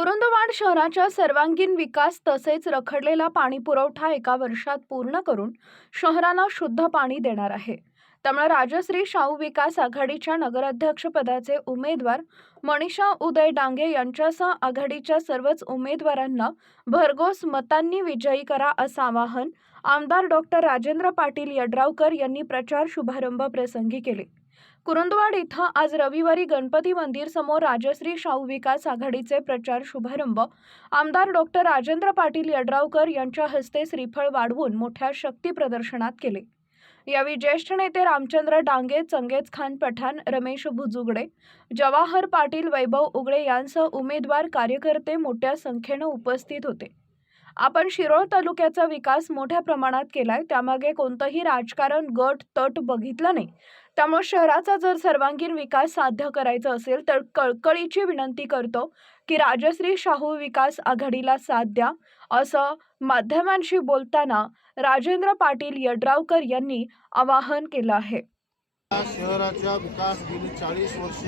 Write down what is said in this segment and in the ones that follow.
कुरुंदवाड शहराच्या सर्वांगीण विकास तसेच रखडलेला पाणी पुरवठा एका वर्षात पूर्ण करून शहराला शुद्ध पाणी देणार आहे. त्यामुळे राजश्री शाहू विकास आघाडीच्या नगराध्यक्षपदाचे उमेदवार मनीषा उदय डांगे यांच्यासह आघाडीच्या सर्वच उमेदवारांना भरघोस मतांनी विजयी करा असं आवाहन आमदार डॉक्टर राजेंद्र पाटील यड्रावकर यांनी प्रचार शुभारंभ प्रसंगी केले. कुरुंदवाड इथं आज रविवारी गणपती मंदिर समोर राजश्री शाहू विकास आघाडीचे प्रचार शुभारंभ. आमदार डॉक्टर राजेंद्र पाटील यड्रावकर यांच्या हस्ते श्रीफळ वाढवून मोठ्या शक्ती प्रदर्शनात केले. यावेळी ज्येष्ठ नेते रामचंद्र डांगे चंगेज खान पठाण रमेश भुजुगडे जवाहर पाटील वैभव उगडे यांसह उमेदवार कार्यकर्ते मोठ्या संख्येनं उपस्थित होते. आपण शिरोळ तालुक्याचा विकास मोठ्या प्रमाणात केलाय त्यामागे कोणतंही राजकारण गट तट बघितलं नाही. त्यामुळे शहराचा जर सर्वांगीण विकास साध्य करायचा असेल तर कळकळीची विनंती करतो की राजश्री शाहू विकास आघाडीला साथ द्या. असं माध्यमांशी बोलताना राजेंद्र पाटील यड्रावकर यांनी आवाहन केलं आहे. शहराच्या विकास गेली चाळीस वर्ष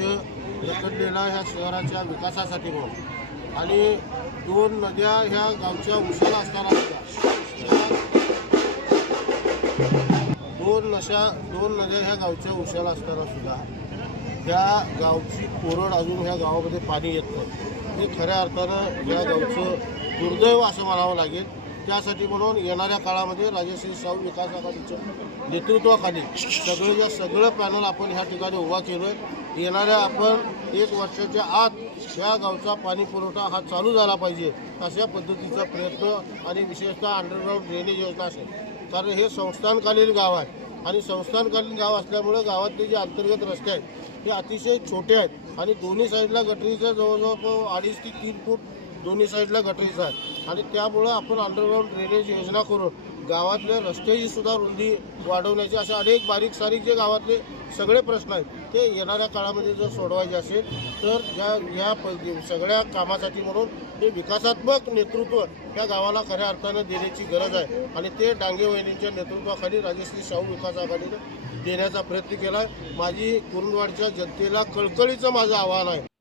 रखडलेला ह्या शहराच्या विकासासाठी म्हणून. आणि दोन नद्या ह्या गावच्या उशाला असताना सुद्धा दोन नशा दोन नद्या ह्या गावच्या उशाला असताना सुद्धा त्या गावची कोरड अजून ह्या गावामध्ये पाणी येत नाही. हे खऱ्या अर्थानं या गावचं दुर्दैव असं म्हणावं लागेल. त्यासाठी म्हणून येणाऱ्या काळामध्ये राजश्री शाहू विकास आघाडीच्या नेतृत्वाखाली सगळेच्या सगळं पॅनल आपण ह्या ठिकाणी उभा केलो आहे येणाऱ्या आपण एक वर्षाच्या आत या गावचा पाणी पुरवठा हा चालू झाला पाहिजे अशा पद्धतीचा प्रयत्न आणि विशेषतः अंडरग्राऊंड ड्रेनेज योजना असेल. कारण हे संस्थानकालीन गाव आहे आणि संस्थानकालीन गाव असल्यामुळं गावातले जे अंतर्गत रस्ते आहेत ते अतिशय छोटे आहेत आणि दोन्ही साईडला गटरीचं जवळजवळ अडीच ते तीन फूट दोन्ही साईडला गटरीचं आहे. आणि त्यामुळं आपण अंडरग्राऊंड ड्रेनेज योजना करून गावातले रस्त्याची सुद्धा रुंदी वाढवण्याचे असे अनेक बारीक सारीक जे गावातले सगळे प्रश्न आहेत ते येणाऱ्या काळामध्ये जर सोडवायचे असेल तर ज्या ह्या प- सगळ्या कामासाठी म्हणून हे विकासात्मक नेतृत्व या गावाला खऱ्या अर्थानं देण्याची गरज आहे. आणि ते डांगे वहिनींच्या नेतृत्वाखाली राजश्री शाहू विकास आघाडीनं देण्याचा प्रयत्न केला आहे माझी कुरुंदवाडच्या जनतेला कळकळीचं माझं आव्हान आहे.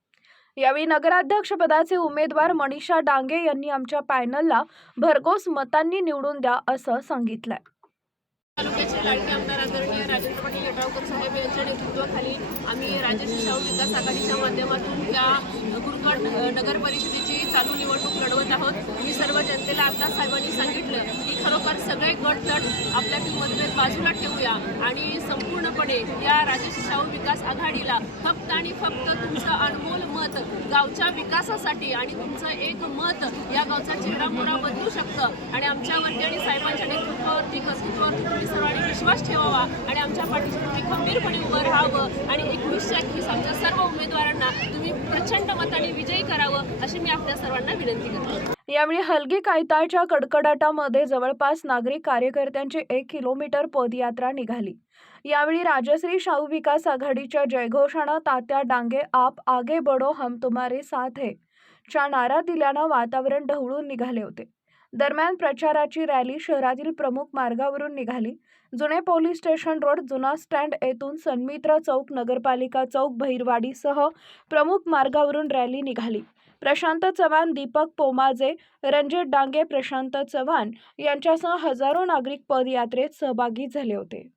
यावेळी नगराध्यक्षपदाचे उमेदवार मनीषा डांगे यांनी आमच्या पॅनलला भरघोस मतांनी निवडून द्या असं सांगितलंय. तालुक्याचे लाडके आमदार आदरणीय राजेंद्र पाटील यड्रावकर साहेब यांच्या नेतृत्वाखाली आम्ही राजश्री शाहू विकास आघाडीच्या माध्यमातून त्या गुरगड नगर परिषदेची चालू निवडणूक लढवत आहोत. मी सर्व जनतेला आता साहेबांनी सांगितलं की खरोखर सगळे गट आपल्या आपल्यातील मतभेद बाजूला ठेवूया आणि संपूर्णपणे या राजेश शाहू विकास आघाडीला फक्त आणि फक्त तुमचं अनमोल मत गावच्या विकासासाठी आणि तुमचं एक मत या गावचा चेहरा मोहरा बदलू शकतं? आणि आमच्यावरती आणि साहेबांच्या नेतृत्वावरती कर्तृत्वावरती तुम्ही सर्वांनी विश्वास ठेवावा आणि आमच्या पाठीशी तुम्ही खंबीरपणे उभं राहावं आणि एकवीसशे एकवीस आमच्या सर्व उमेदवारांना तुम्ही प्रचंड मताने विजयी करावं अशी मी आपल्या सर्वांना विनंती करतो. यावेळी हलगी कायताळच्या कडकडाटामध्ये जवळपास नागरिक कार्यकर्त्यांची एक किलोमीटर पदयात्रा निघाली. यावेळी राजश्री शाहू विकास आघाडीच्या जयघोषानं तात्या डांगे आप आगे बडो हम तुम्हारे साथ है. च्या नारा दिल्यानं वातावरण ढवळून निघाले होते. दरम्यान प्रचाराची रॅली शहरातील प्रमुख मार्गावरून निघाली. जुने पोलीस स्टेशन रोड जुना स्टँड येथून सन्मित्र चौक नगरपालिका चौक भैरवाडीसह प्रमुख मार्गावरून रॅली निघाली. प्रशांत चव्हाण दीपक पोमाजे रणजित डांगे प्रशांत चव्हाण यांच्यासह हजारो नागरिक पदयात्रेत सहभागी झाले होते.